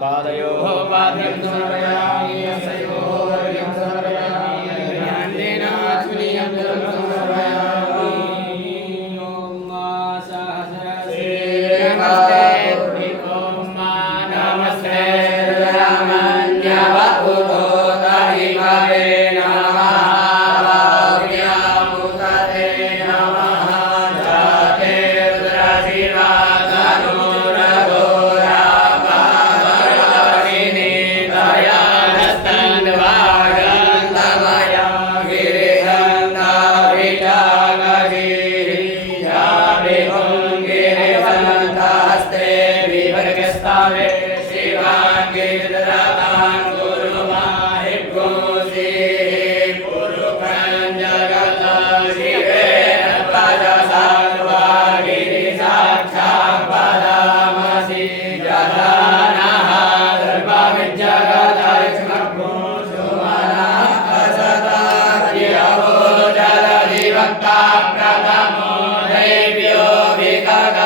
पादयोः पाद्यं समर्पयामि हस्तयोः वर्ग्यं समर्पयामि ध्यानेन आत्मनीयं जलं समर्पयामि नमस्ते रामन्यवपुतो दरिमवे नमः भाव्यामुतते नमः जातेर्द्रशिवा प्रथमो दैव्यो विगत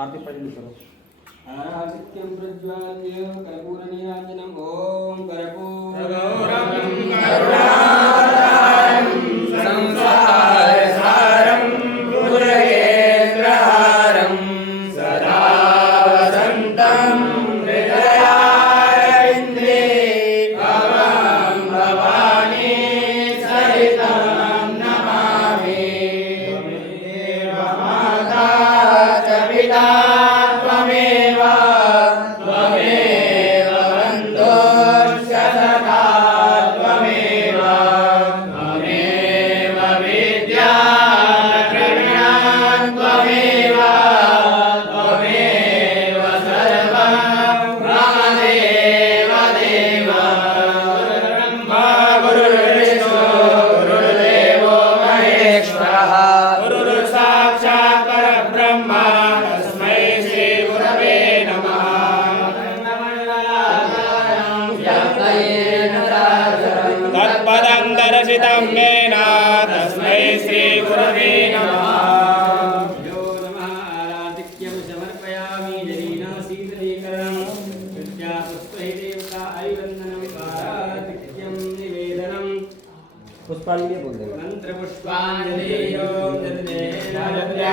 आरती पढ़ी करो। आदित्यं प्रज्वाल्य कर्पूरनीराजनम् ओम कर्पूरगौरं करुणावतारं संसारसारं भुजगेन्द्रहारं सदा वसन्तं हृदयारविन्दे भवं भवानी सहितं नमामि। त्वमेव माता च पिता त्वमेव त्वमेव बन्धुश्च सखा त्वमेव त्वमेव विद्या द्रविणा त्वमेव त्वमेव सर्वं मम देव देव। गुरुर्ब्रह्मा गुरुर्विष्णु गुरुर्देवो महेश्वरः गुरुर्साक्षात् परब्रह्म तस्मै श्री गुरवे नमः। तत्पदं दर्शितं येन तस्मै श्री गुरवे नमः। यो नमः आराधिक्यं समर्पयामि जलीना शीतलीकरणं विद्या पुष्पै देवता अभिवन्दनं आराधिक्यं निवेदनं पुष्पांजलि बोल दे। मंत्र पुष्पांजलि ओम जय जय जय जय जय